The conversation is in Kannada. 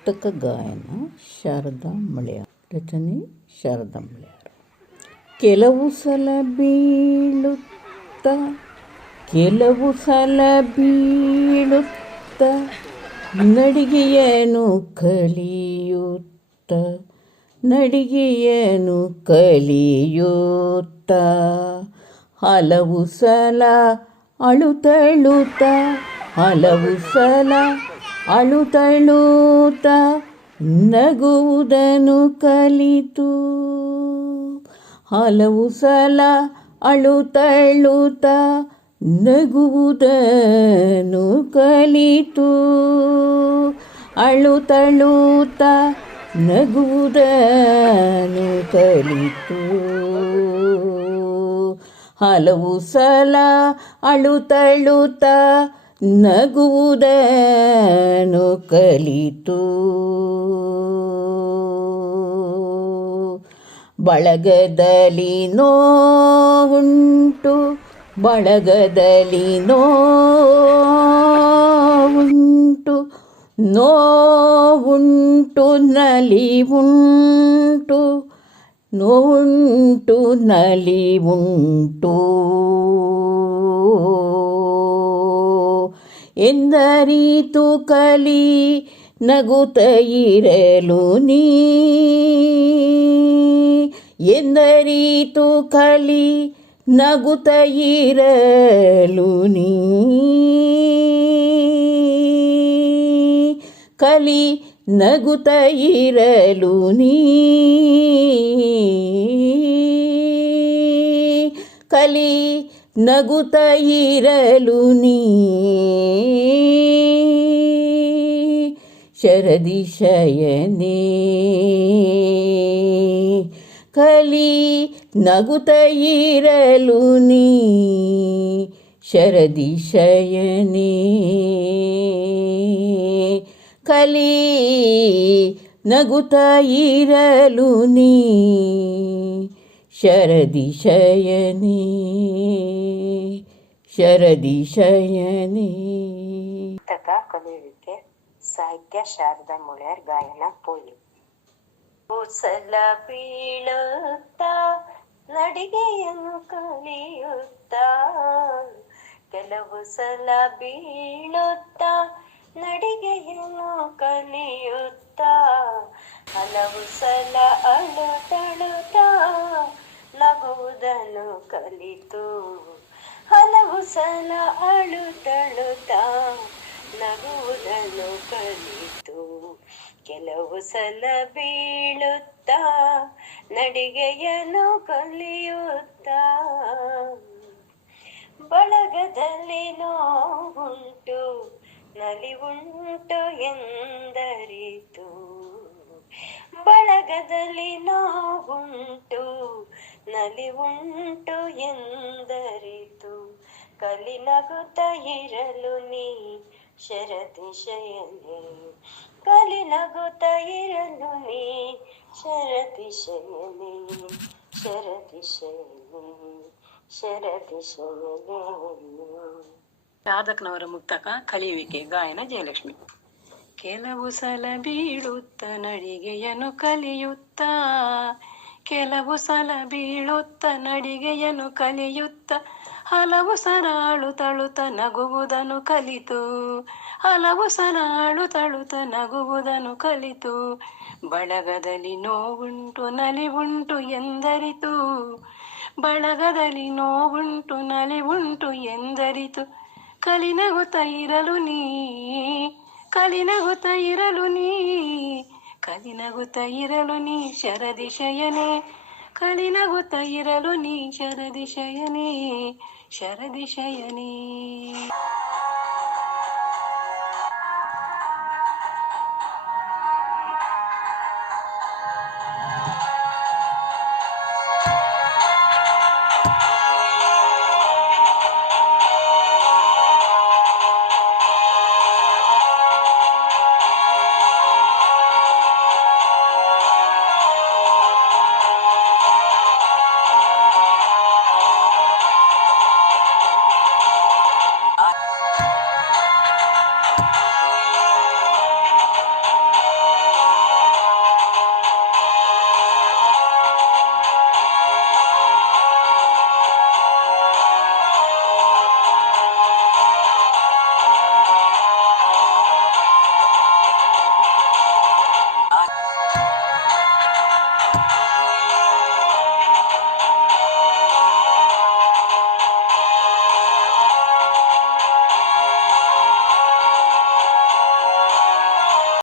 ಅಷ್ಟಕ ಗಾಯನ ಶಾರದಾ ಮಳೆಯಾರ್. ರಚನೆ ಶಾರದಾ ಮಳೆಯಾರ್. ಕೆಲವು ಸಲ ಬೀಳುತ್ತ ನಡಿಗೆಯನ್ನು ಕಲಿಯುತ್ತ ಹಲವು ಸಲ ಅಳುತ್ತಳುತ್ತ ನಗುವುದನ್ನು ಕಲಿತು ಹಲವು ಸಲ ಅಳುತ್ತಳುತ್ತ ನಗುವುದನ್ನು ಕಲಿತು ಅಳುತ್ತಳುತ್ತ ನಗುವುದನ್ನು ಕಲಿತು ಹಲವು ಸಲ ಅಳುತ್ತಳುತ್ತ ನಗುವುದನ್ನು ಕಲಿತು ಬಳಗದಲ್ಲಿ ನೋವುಂಟು ನಲಿವುಂಟು ಎಂದರಿತು ಕಲಿ ನಗುತ್ತ ಇರಲು ನೀ ಎಂದರಿತು ಕಲಿ ನಗುತ್ತ ಇರಲು ನೀ ಕಲಿ ನಗುತ್ತ ಇರಲು ನೀ ಕಲಿ ನಗುತ್ತ ಇರಲು ನೀ ಶರದಿಶಯನೇ ಕಲಿ ನಗುತ್ತ ಇರಲು ನೀ ಶರದಿಶಯನೇ ಕಲಿ ನಗುತ್ತ ಇರಲು ನೀ ಶರದಿಶಯನೇ ಕಲಿಯುವಿಕೆ. ಸಾಹಿತ್ಯ ಶಾರದಾ ಮಳೆಯಾರ್. ಗಾಯನ ಪೋಲಿ. ಸಲ ಬೀಳುತ್ತ ನಡಿಗೆಯನ್ನು ಕಲಿಯುತ್ತ ಕೆಲವು ಸಲ ಬೀಳುತ್ತ ನಡಿಗೆಯನ್ನು ಕಲಿಯುತ್ತ ಹಲವು ಸಲ ಅಳುತ್ತಳುತ್ತ ನಗುವುದನ್ನು ಕಲಿತು ಹಲವು ಸಲ ಅಳುತ್ತಳುತ್ತ ನಗುವುದನ್ನು ಕಲಿತು ಕೆಲವು ಸಲ ಬೀಳುತ್ತ ನಡಿಗೆಯನ್ನು ಕಲಿಯುತ್ತ ಬಳಗದಲ್ಲಿ ನೋವುಂಟು ನಲಿವುಂಟು ಎಂದರಿತು ಬಳಗದಲ್ಲಿ ನೋವುಂಟು ನಲಿವುಂಟು ಎಂದರಿತು ಕಲಿ ನಗುತ್ತ ಇರಲು ನೀ ಶರದಿಶಯನೇ ಕಲಿ ನಗುತ್ತ ಇರಲು ನೀ ಶರದಿಶಯನೇ ಸಾಧಕನವರ ಮುಕ್ತಕ. ಕಲಿಯುವಿಕೆ. ಗಾಯನ ಜಯಲಕ್ಷ್ಮಿ. ಕೆಲವು ಸಲ ಬೀಳುತ್ತ ನಡಿಗೆಯನ್ನು ಕಲಿಯುತ್ತ ಕೆಲವು ಸಲ ಬೀಳುತ್ತ ನಡಿಗೆಯನ್ನು ಕಲಿಯುತ್ತ ಹಲವು ಸಲ ಅಳುತ್ತಳುತ್ತ ನಗುವುದನ್ನು ಕಲಿತು ಹಲವು ಸಲ ಅಳುತ್ತಳುತ್ತ ನಗುವುದನ್ನು ಕಲಿತು ಬಳಗದಲ್ಲಿ ನೋವುಂಟು ನಲಿವುಂಟು ಎಂದರಿತು ಬಳಗದಲ್ಲಿ ನೋವುಂಟು ನಲಿವುಂಟು ಎಂದರಿತು ಕಲಿ ನಗುತ್ತ ಇರಲು ನೀ ಕಲಿ ನಗುತ್ತ ಇರಲು ನೀ ಕಲಿ ನಗುತ್ತ ಇರಲು ನೀ ಶರದಿಶಯನೇ ಕಲಿ ನಗುತ್ತ ಇರಲು ನೀ ಶರದಿಶಯನೇ